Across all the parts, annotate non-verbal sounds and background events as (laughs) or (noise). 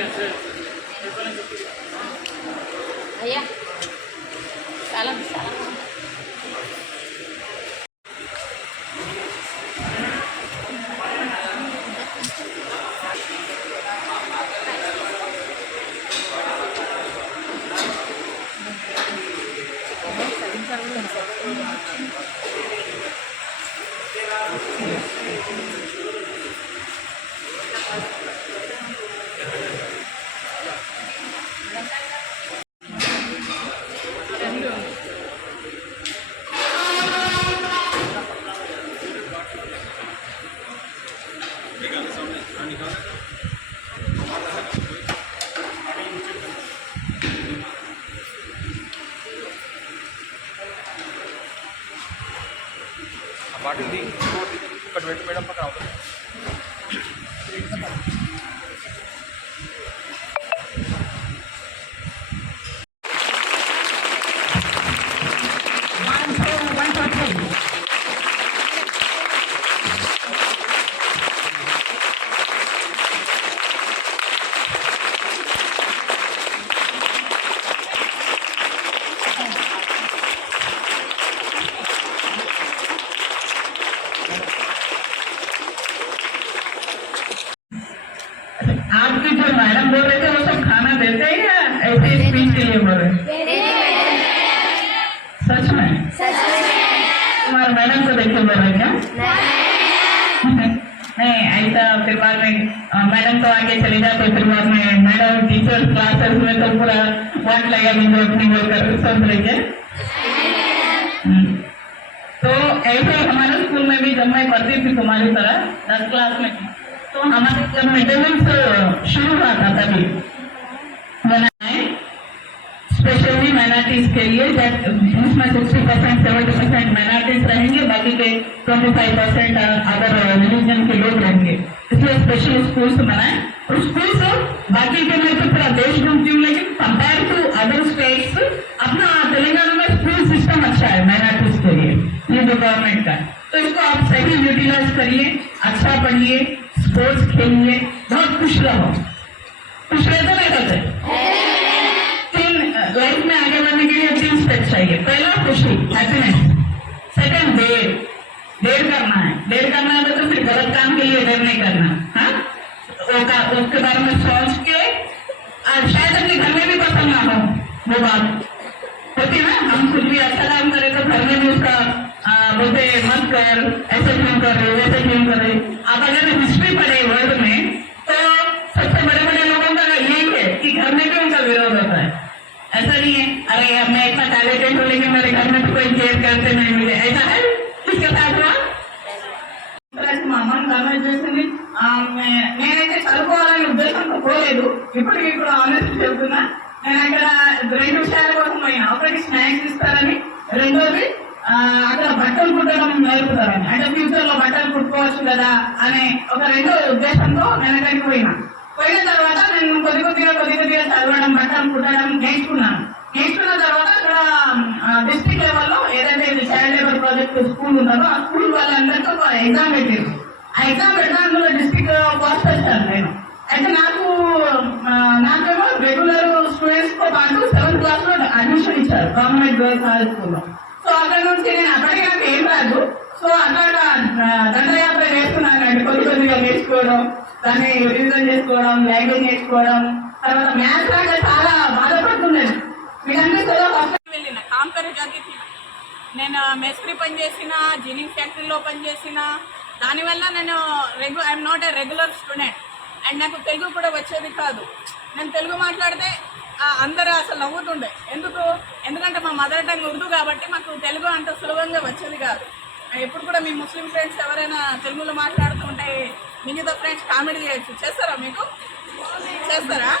yes, yes. వాటిది ఇంకోటి ఇక్కడ వెళ్ళిపోయడం పక్కన అవుతుంది. आपकी जो मैडम बोल रहे थे वो सब खाना देते हैं या ऐसे स्पीच के लिए बोल रहे? सच में? तुम्हारे मैडम को देख बोल रहे क्या? (laughs) नहीं। ऐसा फिर बाद में मैडम तो आगे चले जाते फिर बाद में मैडम टीचर क्लासेस में तो पूरा वाट लगा मुझे अपनी बोलकर सब रहे हम्म। तो ऐसे हमारे स्कूल में भी जब मैं पढ़ती थी तुम्हारी तरह दस क्लास में हमारे जब मिड शुरू हुआ था तभी। बनाए स्पेशली माइनॉरिटीज के लिए उसमें sixty percent seventy percent minorities रहेंगे, बाकी के twenty five percent other religion के लोग रहेंगे। इसलिए स्पेशल स्कूल्स बनाए और स्कूल्स बाकी के मैं तो पूरा देश घूमती हूँ, लेकिन कंपेयर टू अदर स्टेट्स अपना तेलंगाना में स्कूल सिस्टम अच्छा है माइनॉरिटीज के लिए, ये जो गवर्नमेंट का। तो इसको आप सही यूटिलाइज करिए अच्छा पढ़िए स्पोर्ट्स खेलिए बहुत खुश रहो। खुश रहते नहीं रहते तीन लाइफ में आगे बढ़ने के लिए तीन स्टेप चाहिए। पहला खुशी हैप्पीनेस सेकंड देर। देर करना है। देर करना है तो फिर गलत काम के लिए देर नहीं करना। हाँ? का, उसके बारे में सोच के और शायद अपने घर में भी पसंद ना हो वो बात होती है ना हम कुछ भी अच्छा काम करें तो घर में भी उसका आ, बोलते मत कर ऐसे क्यों कर रहे हो वैसे क्यों कर रहे हो आप अगर हिस्ट्री पढ़े वर्ल्ड में तो सबसे बड़े बड़े लोगों का यही है कि घर में भी उनका विरोध होता है ऐसा नहीं है अरे अब मैं इतना टैलेंटेड हूँ लेकिन मेरे घर में तो कोई केयर करते नहीं मुझे ऐसा है किसके साथ हुआ మా అమ్మని కన్వర్ట్ చేసింది ఆ, నే- నేనైతే చదువుకోవాలనే ఉద్దేశంతో పోలేదు ఇప్పటికి ఇప్పుడు ఆనెస్ట్ చెబుతున్నా నేను అక్కడ రెండు విషయాల కోసం పోయినా ఒకటి స్నాక్స్ ఇస్తారని రెండోది బట్టలు కదా అనే ఒక రెండో ఉద్దేశంతో నేను పోయినా. పోయిన తర్వాత నేను కొద్ది కొద్దిగా కొద్ది కొద్దిగా చదవడం బట్టలు కుట్టడం నేర్చుకున్నాను. నేర్చుకున్న తర్వాత అక్కడ డిస్ట్రిక్ట్ లెవెల్లో ఏదైతే చైల్డ్ లేబర్ ప్రాజెక్ట్ స్కూల్ ఉంటుందో ఆ స్కూల్ వాళ్ళందరికీ ఒక ఎగ్జామ్ పెట్టారు. ఆ ఎగ్జామ్ పెడితే అందులో డిస్ట్రిక్ట్ ఫస్ట్ వచ్చాను నేను. అయితే నాకు నాకేమో రెగ్యులర్ స్టూడెంట్స్తో పాటు సెవెంత్ క్లాస్లో అడ్మిషన్ ఇచ్చారు గవర్నమెంట్ గర్ల్స్ హై స్కూల్లో సో అక్కడ నుంచి నేను అక్కడికి నాకు ఏం రాదు. సో అక్కడ దండయాత్ర చేస్తున్నాను అండి కొద్ది కొద్దిగా నేర్చుకోవడం దాన్ని రివిజన్ చేసుకోవడం లాంగ్వేజ్ నేర్చుకోవడం. తర్వాత మ్యాథ్స్ లాగా చాలా బాధపడుతున్నాను మీకు అనిపిస్తుందో ఫస్ట్ వెళ్ళిన కాంపేర్ జాతికి. నేను మేస్త్రి పనిచేసిన జీనింగ్ ఫ్యాక్టరీలో పనిచేసిన దానివల్ల నేను రెగ్యు I'm not a regular student and నాకు తెలుగు కూడా వచ్చేది కాదు. నేను తెలుగు మాట్లాడితే అందరూ అసలు నవ్వుతుండే. ఎందుకు? ఎందుకంటే మా మదర్ టంగ్ ఉర్దూ కాబట్టి మాకు తెలుగు అంత సులభంగా వచ్చేది కాదు. ఎప్పుడు కూడా మీ ముస్లిం ఫ్రెండ్స్ ఎవరైనా తెలుగులో మాట్లాడుతుంటే మిగతా ఫ్రెండ్స్ కామెడీ చేయొచ్చు. చేస్తారా మీకు? చేస్తారా?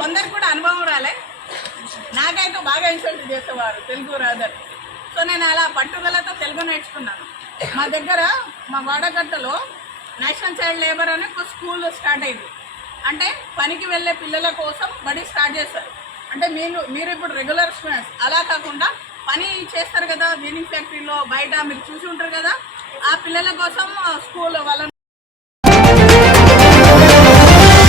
కొందరు కూడా అనుభవం రాలే. నాకైతే బాగా ఇన్సల్ట్ చేసేవారు తెలుగు రాదని సో నేను అలా పట్టుదలతో తెలుగు నేర్చుకున్నాను. మా దగ్గర మా వాడగట్టలో నేషనల్ చైల్డ్ లేబర్ అని ఒక స్కూల్ స్టార్ట్ అయింది. అంటే పనికి వెళ్ళే పిల్లల కోసం బడి స్టార్ట్ చేస్తారు అంటే మీరు మీరు ఇప్పుడు రెగ్యులర్ స్టూడెంట్స్ అలా కాకుండా పని చేస్తారు కదా జీనింగ్ ఫ్యాక్టరీలో బయట మీరు చూసి ఉంటారు కదా ఆ పిల్లల కోసం స్కూల్ వాళ్ళ